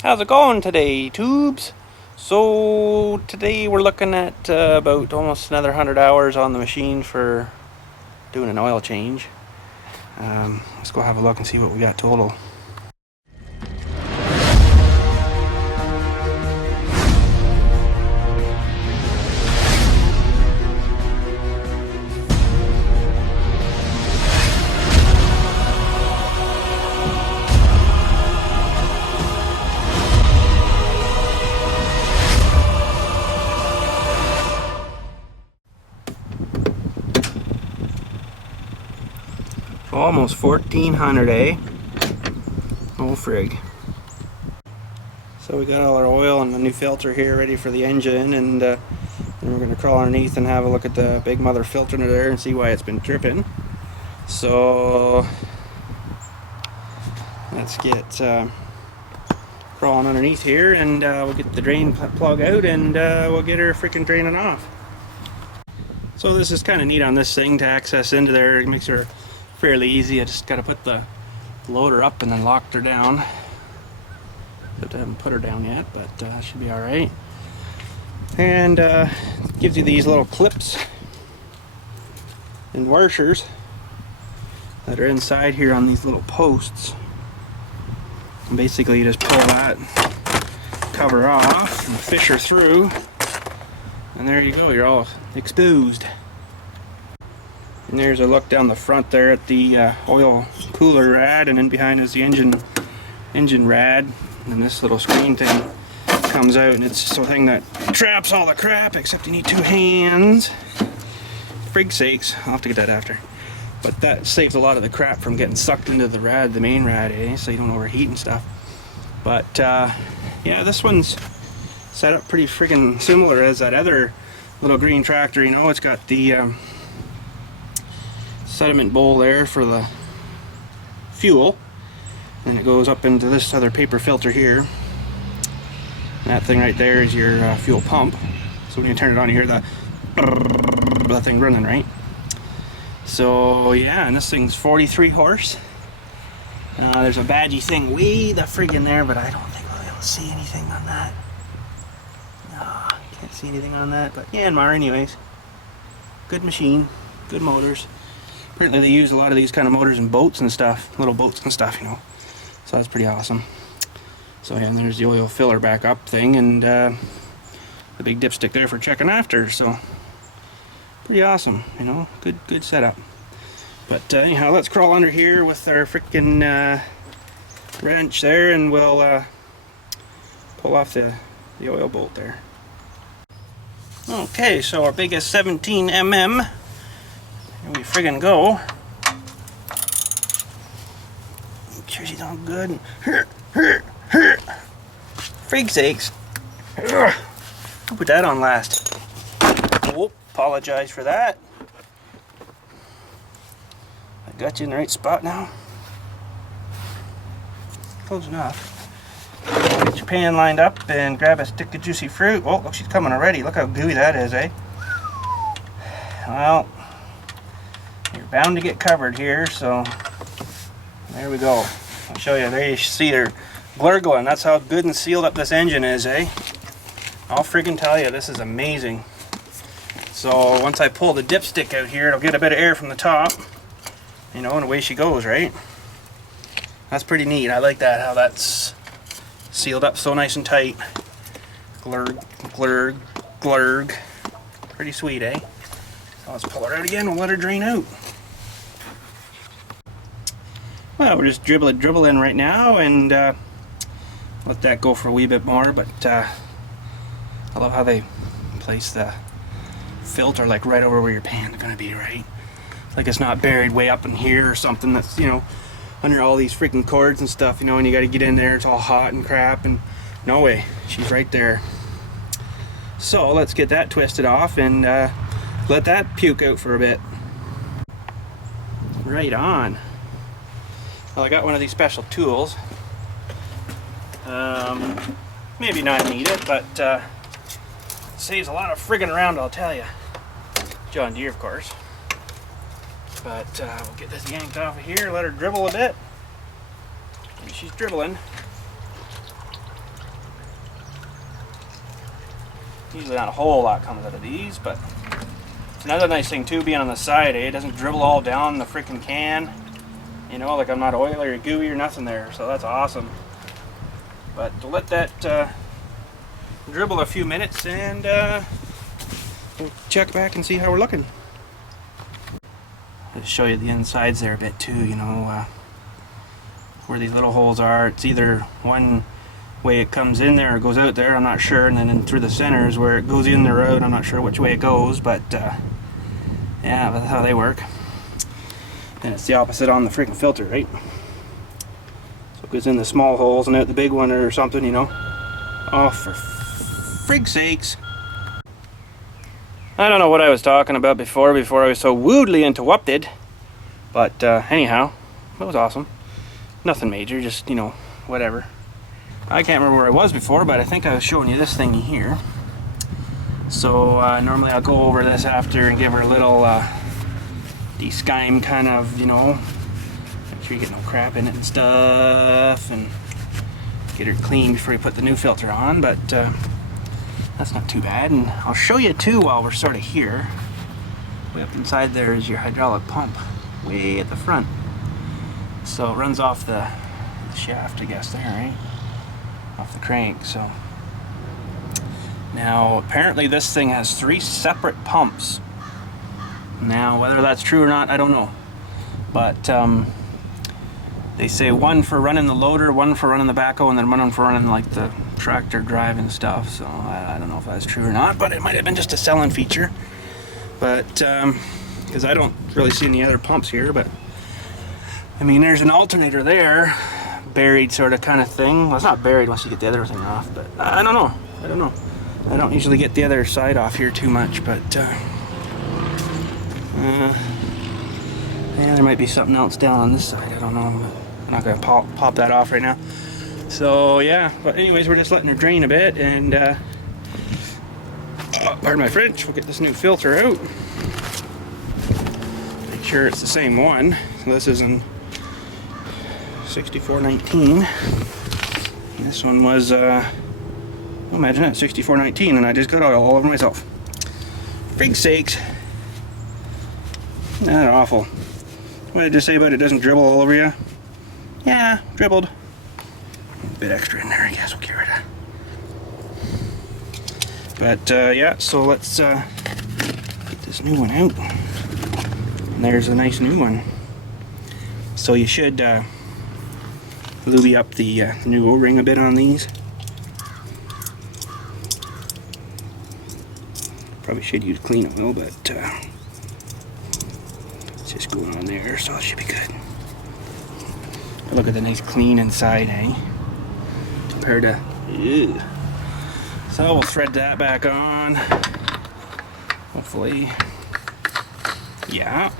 How's it going today, tubes? So today we're looking at about almost another 100 hours on the machine for doing an oil change. Let's go have a look and see what we got total. Almost 1400, eh? Oh frig. So we got all our oil and the new filter here ready for the engine, and then we're going to crawl underneath and have a look at the big mother filter there and see why it's been tripping. So let's get crawling underneath here, and we'll get the drain plug out, and we'll get her freaking draining off. So this is kind of neat on this thing to access into there. It makes her fairly easy. I just got to put the loader up and then lock her down. But I haven't put her down yet, but should be all right. And it gives you these little clips and washers that are inside here on these little posts. And basically you just pull that cover off and fish her through, and there you go, you're all exposed. And there's a look down the front there at the oil cooler rad, and then behind is the engine rad, and this little screen thing comes out, and it's the thing that traps all the crap, except you need two hands. Frig sakes, I'll have to get that after. But that saves a lot of the crap from getting sucked into the rad, the main rad, eh? So you don't overheat and stuff. But yeah, this one's set up pretty friggin' similar as that other little green tractor. You know, it's got the sediment bowl there for the fuel, and it goes up into this other paper filter here, and that thing right there is your fuel pump. So when you turn it on, you hear that thing running, right? So yeah, and this thing's 43 horse. There's a badgy thing way the friggin' there, but I don't think we'll be able to see anything on that. No, can't see anything on that, but yeah, Mar, anyways. Good machine, good motors. Apparently they use a lot of these kind of motors in boats and stuff, little boats and stuff, you know. So that's pretty awesome. So yeah, and there's the oil filler back up thing, and the big dipstick there for checking after. So pretty awesome, you know, good setup. But anyhow, let's crawl under here with our freaking wrench there, and we'll pull off the oil bolt there. Okay, so our biggest 17 mm. Here we friggin' go. Make sure she's all good. Frig sakes. Who put that on last? Oh, apologize for that. I got you in the right spot now. Close enough. Get your pan lined up and grab a stick of juicy fruit. Oh, look, she's coming already. Look how gooey that is, eh? Well, you're bound to get covered here, so there we go. I'll show you. There you see her glurgling. That's how good and sealed up this engine is, eh? I'll friggin' tell you, this is amazing. So once I pull the dipstick out here, it'll get a bit of air from the top, you know, and away she goes, right? That's pretty neat. I like that, how that's sealed up so nice and tight. Glurg, glurg, glurg. Pretty sweet, eh? So let's pull her out again and let her drain out. Well, we're just dribbling right now, and let that go for a wee bit more. But I love how they place the filter like right over where your pan's gonna be, right? Like it's not buried way up in here or something that's, you know, under all these freaking cords and stuff, you know, and you got to get in there, it's all hot and crap, and no way, she's right there. So let's get that twisted off and let that puke out for a bit. Right on. Well, I got one of these special tools. Maybe not need it, but it saves a lot of friggin' around, I'll tell you. John Deere, of course. But we'll get this yanked off of here, let her dribble a bit. And she's dribbling. Usually not a whole lot comes out of these, but it's another nice thing too, being on the side, eh? It doesn't dribble all down the freaking can. You know, like I'm not oily or gooey or nothing there, so that's awesome. But to let that dribble a few minutes, and we'll check back and see how we're looking. I'll show you the insides there a bit too, you know, where these little holes are. It's either one way it comes in there or goes out there, I'm not sure, and then in through the centers where it goes in or out, I'm not sure which way it goes, but yeah, that's how they work. And it's the opposite on the freaking filter, right? So it goes in the small holes and out the big one or something, you know. Oh, for frig's sakes. I don't know what I was talking about before I was so rudely interrupted, but anyhow, it was awesome. Nothing major, just, you know, whatever. I can't remember where I was before, but I think I was showing you this thing here. So normally I'll go over this after and give her a little de-skime kind of, you know, make sure you get no crap in it and stuff, and get her clean before you put the new filter on, but that's not too bad. And I'll show you too while we're sort of here. Way up inside there is your hydraulic pump, way at the front. So it runs off the shaft, I guess, there, right? Off the crank. So now apparently this thing has 3 separate pumps. Now whether that's true or not, I don't know, but they say one for running the loader, one for running the backhoe, and then one for running like the tractor drive and stuff. So I don't know if that's true or not, but it might have been just a selling feature, but because I don't really see any other pumps here. But I mean, there's an alternator there, buried sort of kind of thing. Well, it's not buried once you get the other thing off, but I don't know. I don't usually get the other side off here too much, but yeah, there might be something else down on this side. I don't know. I'm not gonna pop that off right now. So yeah, but anyways, we're just letting her drain a bit, and pardon my French, we'll get this new filter out. Make sure it's the same one. So this is in 6419. This one was, imagine that, 6419, and I just got it all over myself. Frig's sakes. Not awful. What did I just say about it doesn't dribble all over you? Yeah, dribbled. A bit extra in there, I guess we'll get rid of. But yeah, so let's get this new one out. And there's a nice new one. So you should lube up the new O-ring a bit on these. Probably should use clean oil, but it's just going on there, so it should be good. But look at the nice clean inside, eh? Compared to, ew. So we'll thread that back on. Hopefully. Yeah.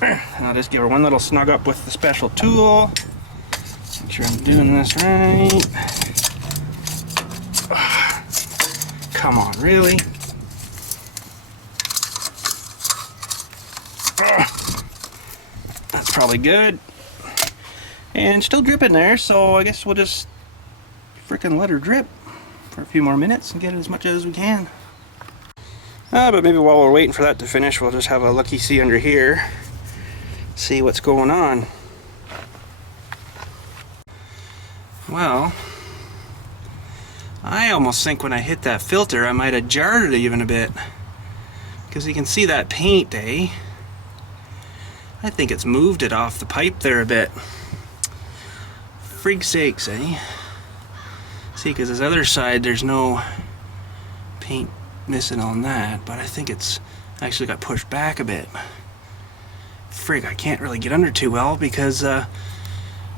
And I'll just give her one little snug up with the special tool. Make sure I'm doing this right. Come on, really? That's probably good. And still dripping there, so I guess we'll just freaking let her drip for a few more minutes and get as much as we can. But maybe while we're waiting for that to finish, we'll just have a looky-see under here. See what's going on. Well, I almost think when I hit that filter I might have jarred it even a bit, because you can see that paint, eh? I think it's moved it off the pipe there a bit. Frig's sakes, eh? See, because this other side there's no paint missing on that, but I think it's actually got pushed back a bit. Frig, I can't really get under too well because the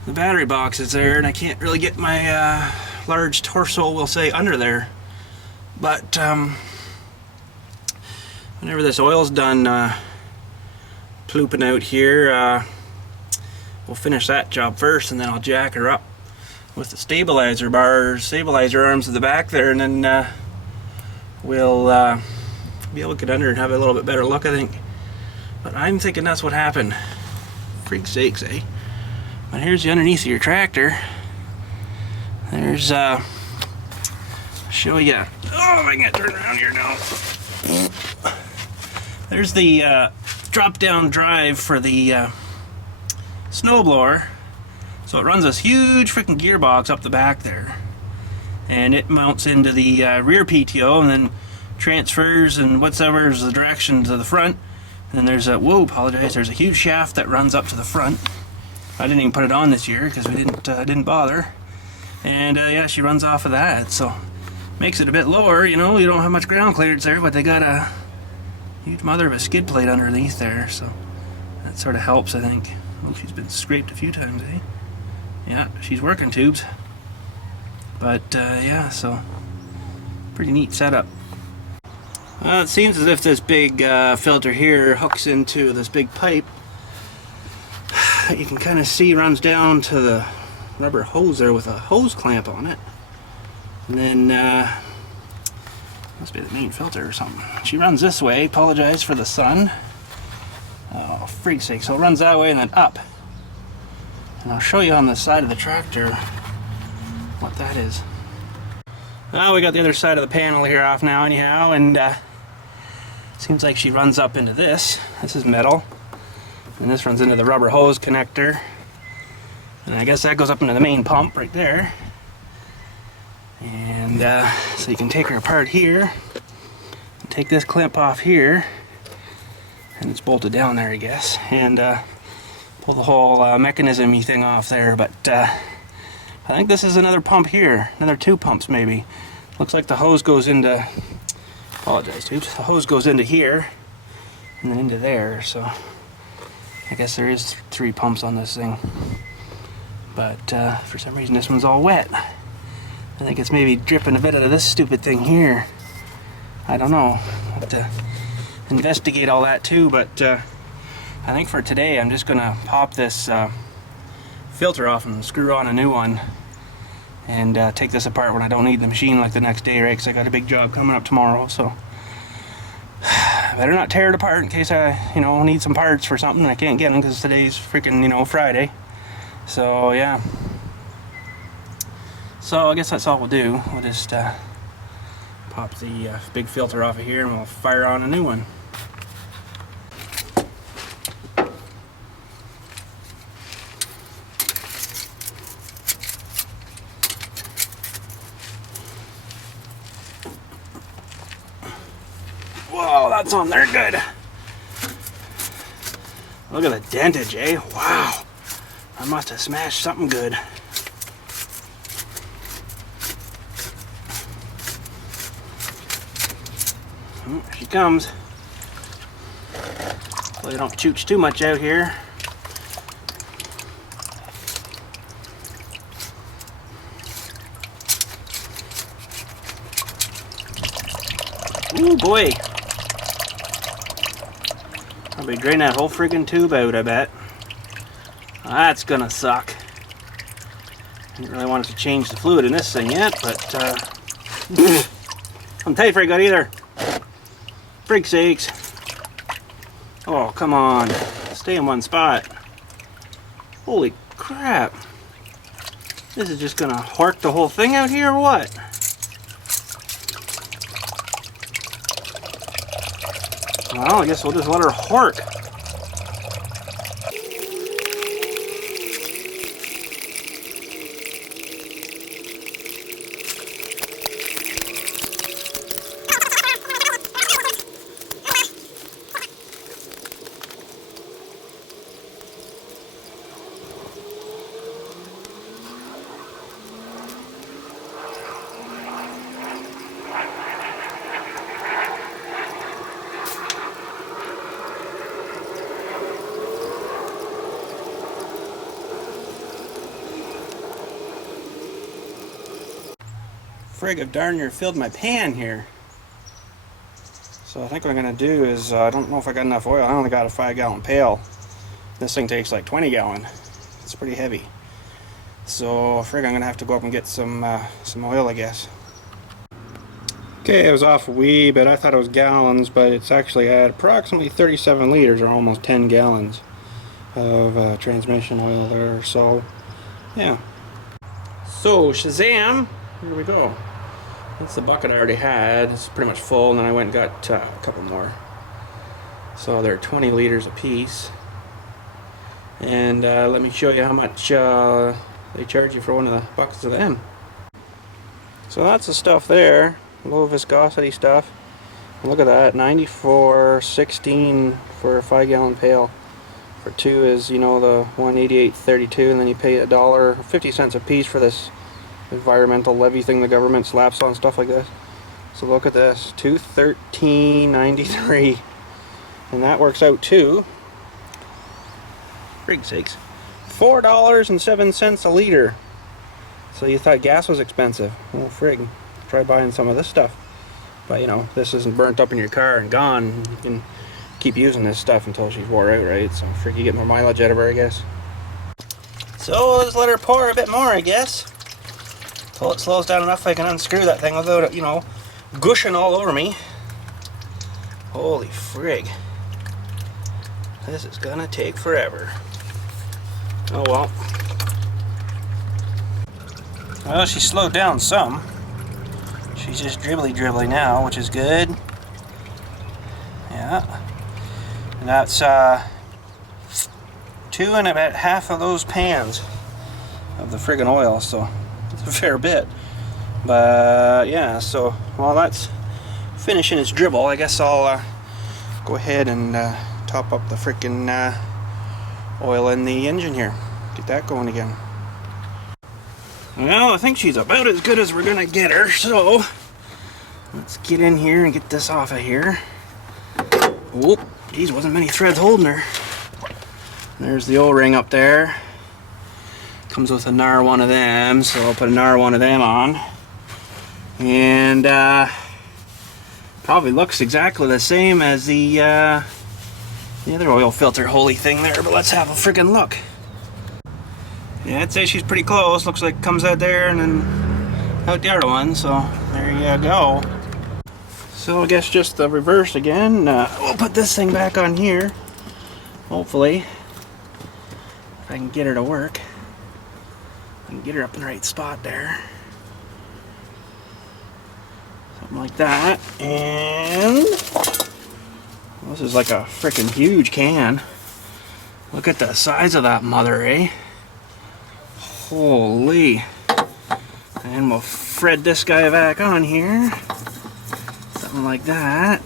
battery box is there, and I can't really get my large torso, we'll say, under there. But whenever this oil's done plooping out here, we'll finish that job first, and then I'll jack her up with the stabilizer arms at the back there, and then we'll be able to get under and have a little bit better look, I think. But I'm thinking that's what happened. Frig's sakes, eh? But here's the underneath of your tractor. There's show you. Oh, if I can get turned around here now. There's the drop-down drive for the snowblower. So it runs this huge freaking gearbox up the back there, and it mounts into the rear PTO and then transfers and whatever is the direction to the front. And then there's a, whoa, apologize, there's a huge shaft that runs up to the front. I didn't even put it on this year because we didn't bother. And yeah, she runs off of that, so makes it a bit lower, you know, you don't have much ground clearance there, but they got a huge mother of a skid plate underneath there, so that sort of helps, I think. Oh, she's been scraped a few times, eh? Yeah, she's working tubes. But yeah, so pretty neat setup. It seems as if this big filter here hooks into this big pipe that you can kind of see runs down to the rubber hose there with a hose clamp on it. And then, must be the main filter or something. She runs this way, apologize for the sun. Oh, freak's sake. So it runs that way and then up. And I'll show you on the side of the tractor what that is. Well, we got the other side of the panel here off now anyhow, and seems like she runs up into this. This is metal. And this runs into the rubber hose connector. And I guess that goes up into the main pump right there. And so you can take her apart here, and take this clamp off here, and it's bolted down there, I guess, and pull the whole mechanism-y thing off there. But I think this is another pump here, another two pumps maybe. Looks like the hose goes into, apologize dude, the hose goes into here, and then into there, so I guess there is three pumps on this thing. But for some reason this one's all wet. I think it's maybe dripping a bit out of this stupid thing here. I don't know. I'll have to investigate all that too, but I think for today I'm just gonna pop this filter off and screw on a new one, and take this apart when I don't need the machine like the next day, right? Because I got a big job coming up tomorrow, so better not tear it apart in case I, you know, need some parts for something and I can't get them because today's freaking, you know, Friday. So yeah. So I guess that's all we'll do. We'll just pop the big filter off of here and we'll fire on a new one. Whoa, that's on there good. Look at the dentage, eh? Wow. I must have smashed something good. Here she comes. Well, you don't chooch too much out here. Ooh boy. Probably drain that whole friggin' tube out, I bet. That's gonna suck. Didn't really want it to change the fluid in this thing yet, but I'm tight very good either. Freak sakes. Oh, come on. Stay in one spot. Holy crap. This is just gonna hork the whole thing out here or what? Well, I guess we'll just let her hork. Frig, I've darn near filled my pan here. So I think what I'm going to do is, I don't know if I got enough oil. I only got a 5-gallon pail. This thing takes like 20 gallon. It's pretty heavy. So frig, I'm going to have to go up and get some oil, I guess. Okay, I was off a wee bit. I thought it was gallons, but it's actually at approximately 37 liters or almost 10 gallons of transmission oil there. So yeah. So Shazam! Here we go. That's the bucket I already had. It's pretty much full, and then I went and got a couple more. So they're 20 liters a piece. And let me show you how much they charge you for one of the buckets of them. So that's the stuff there, low viscosity stuff. Look at that, 94.16 for a 5-gallon pail. For 2 is, you know, the 188.32, and then you pay $1.50 a piece for this environmental levy thing the government slaps on stuff like this. So look at this, $213.93, and that works out to, frig sakes, $4.07 a liter. So you thought gas was expensive? Well, frig, try buying some of this stuff. But you know, this isn't burnt up in your car and gone. You can keep using this stuff until she's wore out, right? So frig, you get more mileage out of her, I guess. So let's let her pour a bit more, I guess. Until it slows down enough I can unscrew that thing without it, you know, gushing all over me. Holy frig. This is gonna take forever. Oh well. Well, she slowed down some. She's just dribbly now, which is good. Yeah. And that's 2 and about half of those pans of the friggin' oil, so it's a fair bit. But yeah, so while that's finishing its dribble, I guess I'll go ahead and top up the frickin' oil in the engine here. Get that going again. Well, I think she's about as good as we're gonna get her, so let's get in here and get this off of here. Whoop, geez, wasn't many threads holding her. There's the O-ring up there. Comes with a NAR one of them, so I'll put a NAR one of them on. And probably looks exactly the same as the other oil filter holy thing there, but let's have a friggin' look. Yeah, I'd say she's pretty close. Looks like it comes out there and then out the other one, so there you go. So I guess just the reverse again. We'll put this thing back on here. Hopefully, if I can get her to work. I can get her up in the right spot there. Something like that. And this is like a freaking huge can. Look at the size of that mother, eh? Holy. And we'll thread this guy back on here. Something like that.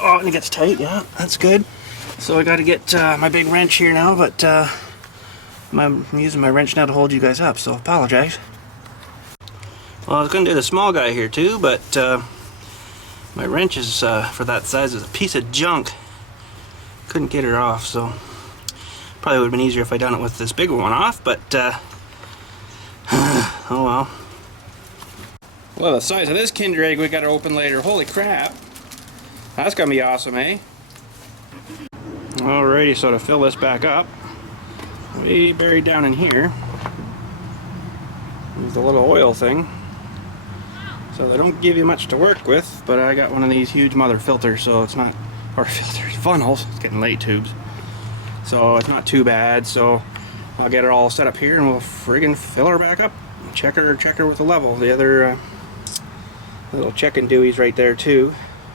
Oh, and it gets tight, yeah, that's good. So I gotta get my big wrench here now, but I'm using my wrench now to hold you guys up, so apologize. Well, I was gonna do the small guy here too, but my wrench is, for that size, is a piece of junk. Couldn't get her off, so probably would have been easier if I done it with this bigger one off, but oh well. Well, the size of this Kinder Egg we gotta open later. Holy crap. That's gonna be awesome, eh? Alrighty, so to fill this back up, way buried down in here is the little oil thing. So they don't give you much to work with, but I got one of these huge mother filters, so it's not, or filters, funnels, it's getting late, tubes. So it's not too bad, so I'll get it all set up here and we'll friggin' fill her back up. Check her with the level. The other little checking dewey's right there too.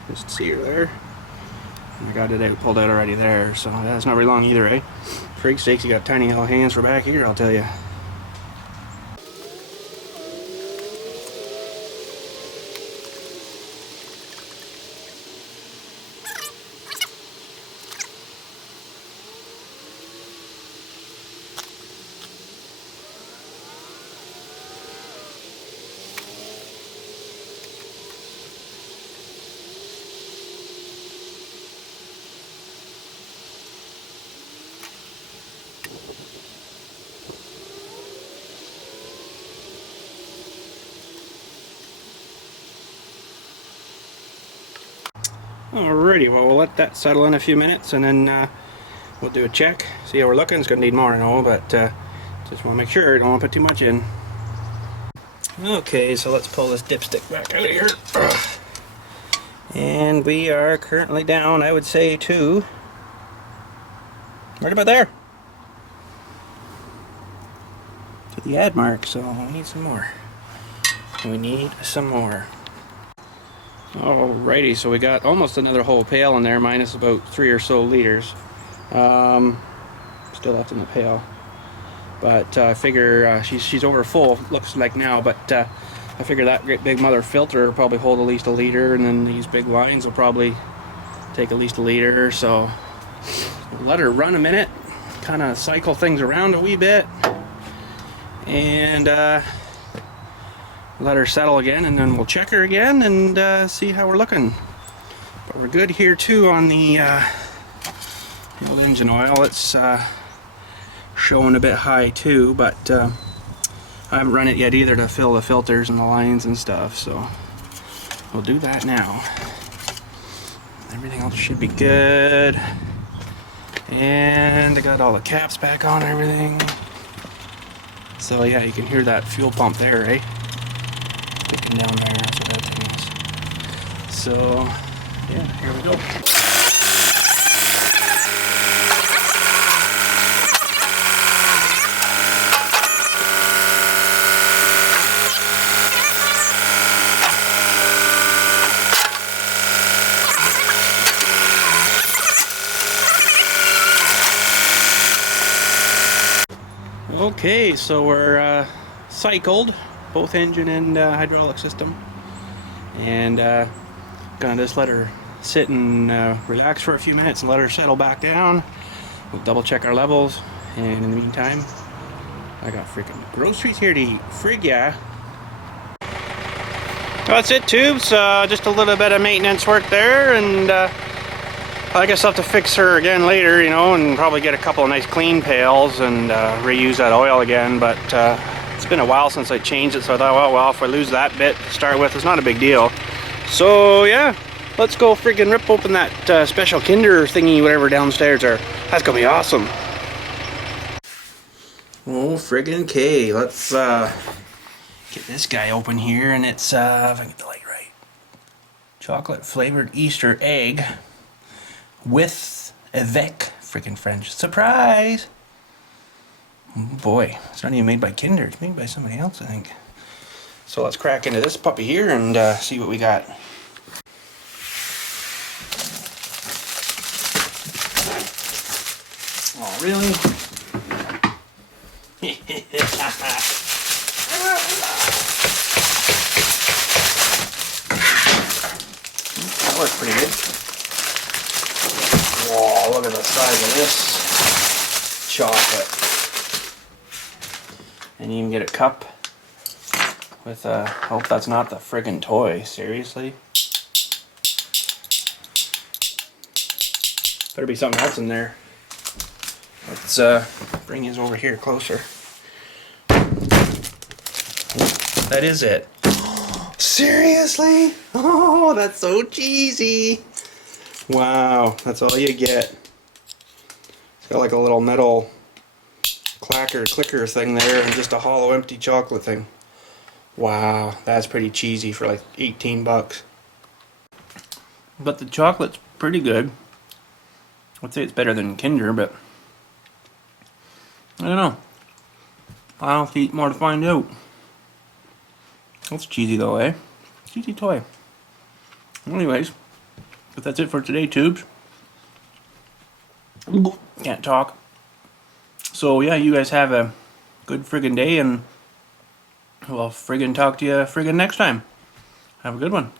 Just see her there. I got it out, pulled out already there, so that's not very long either, eh? Frig sakes, you got tiny little hands for back here, I'll tell you. Alrighty, well we'll let that settle in a few minutes and then we'll do a check, see how we're looking. It's going to need more and all, but just want to make sure, don't want to put too much in. Okay, so let's pull this dipstick back out of here. And we are currently down, I would say, to right about there. To the ad mark, so we need some more. We need some more. Alrighty, so we got almost another whole pail in there, minus about 3 or so liters. Still left in the pail, but I figure she's over full, looks like now, but I figure that great big mother filter will probably hold at least a liter, and then these big lines will probably take at least a liter. So let her run a minute, kind of cycle things around a wee bit, and let her settle again, and then we'll check her again and see how we're looking. But we're good here too on the old engine oil. It's showing a bit high too, but I haven't run it yet either to fill the filters and the lines and stuff, so we'll do that now. Everything else should be good, and I got all the caps back on and everything. So yeah, you can hear that fuel pump there, right? Sticking down there, that's what that thing is. So yeah, here we go. Okay, so we're cycled, both engine and hydraulic system, and gonna just let her sit and relax for a few minutes and let her settle back down. We'll double check our levels, and in the meantime, I got freaking groceries here to eat. Frig yeah. That's it, tubes. Just a little bit of maintenance work there, and I guess I'll have to fix her again later, you know, and probably get a couple of nice clean pails and reuse that oil again. But it's been a while since I changed it, so I thought, well, if I lose that bit to start with, it's not a big deal. So yeah, let's go freaking rip open that special Kinder thingy, whatever downstairs there. That's gonna be awesome. Oh friggin' K, let's get this guy open here, and it's if I can get the light right, chocolate flavored Easter egg with avec freaking French surprise. Oh boy, it's not even made by Kinder, it's made by somebody else, I think. So let's crack into this puppy here and see what we got. Oh really? That works pretty good. Whoa, look at the size of this chocolate. And you even get a cup with a, hope that's not the friggin' toy, seriously? Better be something else in there. Let's bring his over here closer. That is it. Seriously? Oh, that's so cheesy. Wow, that's all you get. It's got like a little metal clacker clicker thing there and just a hollow empty chocolate thing. Wow, that's pretty cheesy for like 18 bucks. But the chocolate's pretty good. I'd say it's better than Kinder, but I don't know. I'll have to eat more to find out. That's cheesy though, eh? Cheesy toy. Anyways, but that's it for today, tubes. Can't talk. So yeah, you guys have a good friggin' day, and we'll friggin' talk to you friggin' next time. Have a good one.